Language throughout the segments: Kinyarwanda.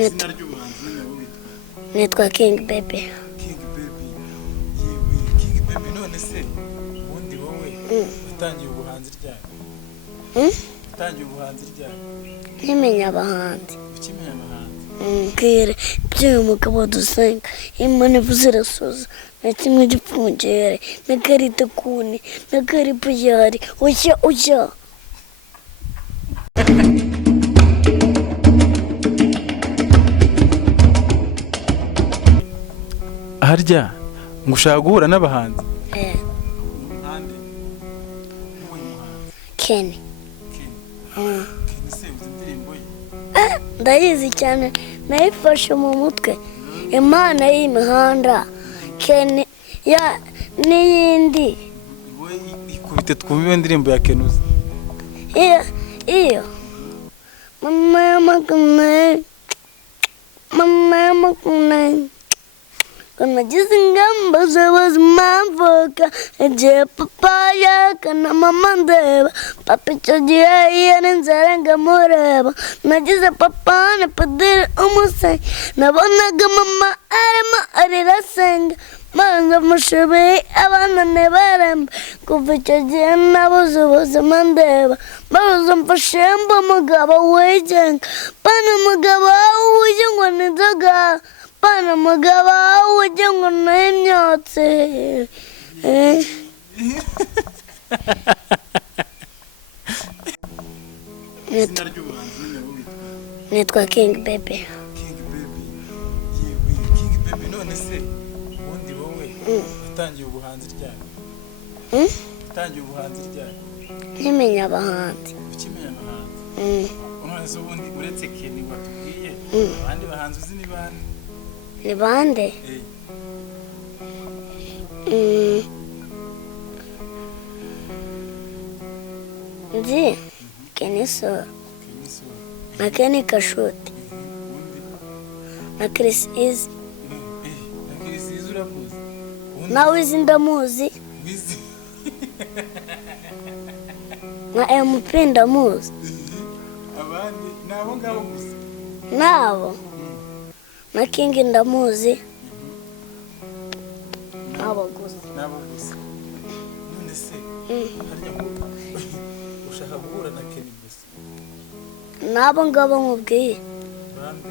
izina ry'ubuhanzi nyine wowe witwa? Nitwa King Baby. King Baby. Yewe King Baby, none se ubundi wowe watangiye ubuhanzi ryari? Watangiye ubuhanzi ryari? Nkimenya abahanzi. Ukimenya abahanzi? Mbwira iby'uyu mugabo dusenga, Imana ivuze irasoza, na kimwe gipfungere, na karita kuni, na karibu yari, ujya. Harya ngo ushaka guhura n'abahanzi? Mpande wowe muhanzi Kenny. Ken se uzi indirimbo ye? Ndayizi cyane, nayifashe mu mutwe. Imana y'imihanda, Kenny ya n'iyindi. Wowe ikubite twumve iyo ndirimbo ya Ken uzi. Iyo mama y'amagana, nagize ingamba z'ubuzima mvuka, igihe papa yakana mama ndeba, papa icyo gihe yarenze ngamureba, nagize papa na padiri umusenyi, nabonaga mama arimo arira asenga, maze mushobeye abana ntibarembe, kuva icyo gihe nabuze ubuzima ndeba, maze mfashe mba umugabo wigenga, bana umugabo ujya ngo ni inzoga, bana umugabo ujya ngo ni imyotsi. Izina ry'ubuhanzi nyine wowe witwa? Nitwa King Baby. King Baby. Yewe King Baby, none se ubundi wowe watangiye ubuhanzi ryari? Watangiye ubuhanzi ryari? Nkimenya abahanzi. Ukimenya abahanzi? None se ubundi uretse Ken watubwiye, abandi bahanzi uzi ni bande? Ni bande? Nzi Kenny Solo, na Kenny Kashuti, na Chris Easy. Na Chris Easy uramuzi? Nawe izi ndamuzi, Wizi? na MP ndamuzi. Abandi ni abo ngabo gusa? Nabo na King ndamuzi, nabo gusa. Nabo gusa. None se harya ngo ushaka guhura na Ken gusa? Nabo ngabo nkubwiye, Bande?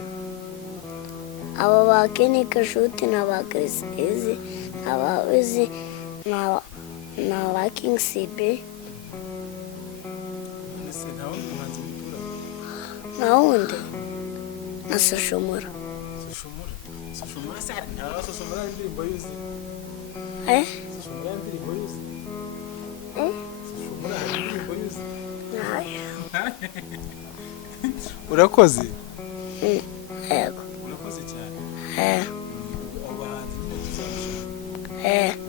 aba ba Kenny Kashuti na ba Chris Easy, aba Wizi na ba King CB. None se nta wundi muhanzi mutura? Na wundi na Soshomura. Soshomura? Soshomura se hari Soshomura indirimbo yuzi? Soshomura indirimbo yuzi? Soshomura hari indirimbo yuzi? Urakoze? Yego. Urakoze cyane. Abo bahanzi nyine tuzabashaka.